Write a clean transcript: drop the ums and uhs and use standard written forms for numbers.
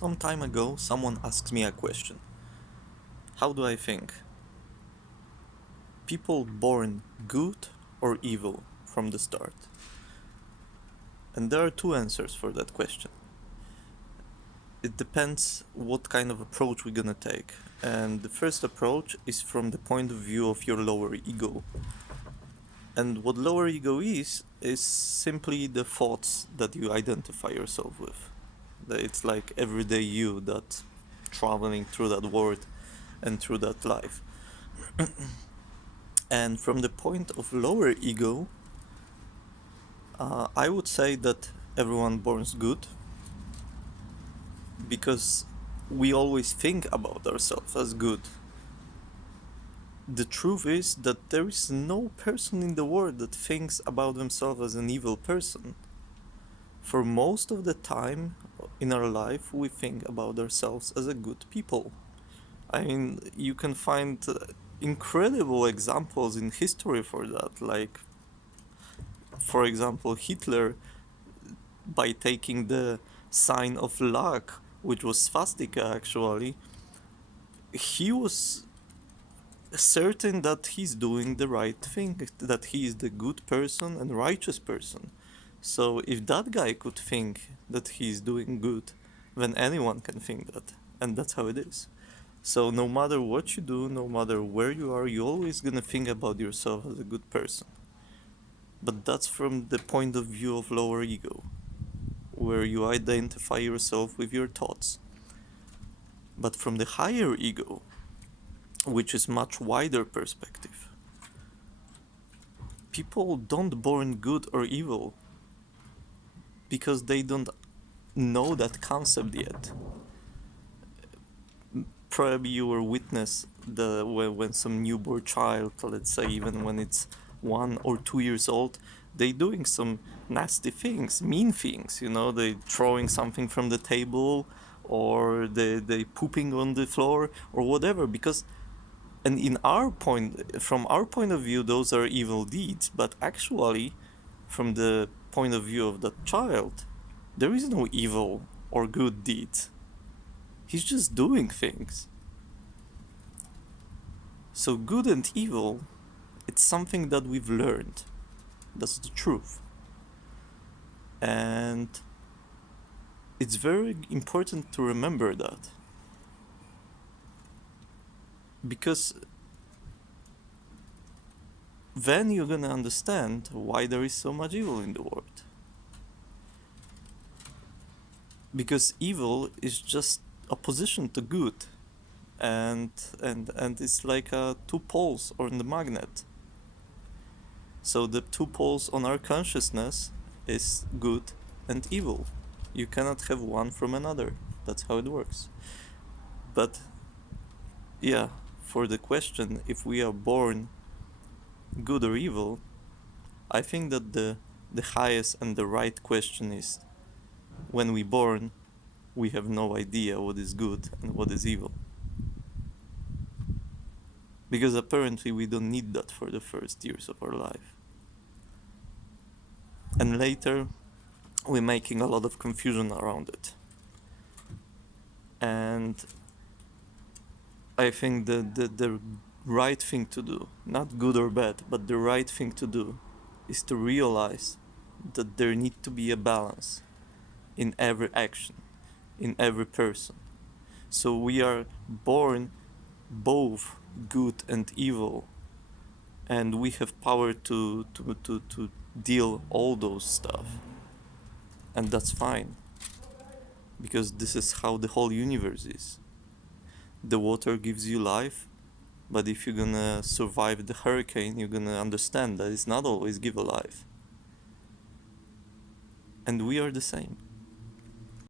Some time ago, someone asked me a question. How do I think? People born good or evil from the start? And there are two answers for that question. It depends what kind of approach we're gonna take. And the first approach is from the point of view of your lower ego. And what lower ego is simply the thoughts that you identify yourself with. It's like everyday you that traveling through that world and through that life. And from the point of lower ego, I would say that everyone born's good because we always think about ourselves as good. The truth is that there is no person in the world that thinks about themselves as an evil person. For most of the time in our life, we think about ourselves as a good people. I mean, you can find incredible examples in history for that, like, for example, Hitler, by taking the sign of luck, which was swastika actually, he was certain that he's doing the right thing, that he is the good person and righteous person. So if that guy could think that he's doing good, then anyone can think that. And that's how it is. So no matter what you do, no matter where you are, you're always gonna think about yourself as a good person. But that's from the point of view of lower ego, where you identify yourself with your thoughts. But from the higher ego, which is much wider perspective, people don't born good or evil because they don't know that concept yet. Probably you were witness when some newborn child, let's say even when it's 1 or 2 years old, they doing some nasty things, mean things, they throwing something from the table, or they pooping on the floor or whatever, because and from our point of view, those are evil deeds, but actually from the point of view of that child, there is no evil or good deeds. He's just doing things. So good and evil, it's something that we've learned. That's the truth. And it's very important to remember that. Because then you're gonna understand why there is so much evil in the world. Because evil is just opposition to good. And it's like two poles on the magnet. So the two poles on our consciousness is good and evil. You cannot have one from another. That's how it works. But yeah, for the question if we are born good or evil, I think that the highest and the right question is, when we born, we have no idea what is good and what is evil. Because apparently we don't need that for the first years of our life. And later, we're making a lot of confusion around it. And I think the right thing to do, not good or bad, but the right thing to do, is to realize that there needs to be a balance in every action, in every person. So we are born both good and evil, and we have power to deal all those stuff, and that's fine, because this is how the whole universe is. The water gives you life, but if you're gonna survive the hurricane, you're gonna understand that it's not always give a life. And we are the same.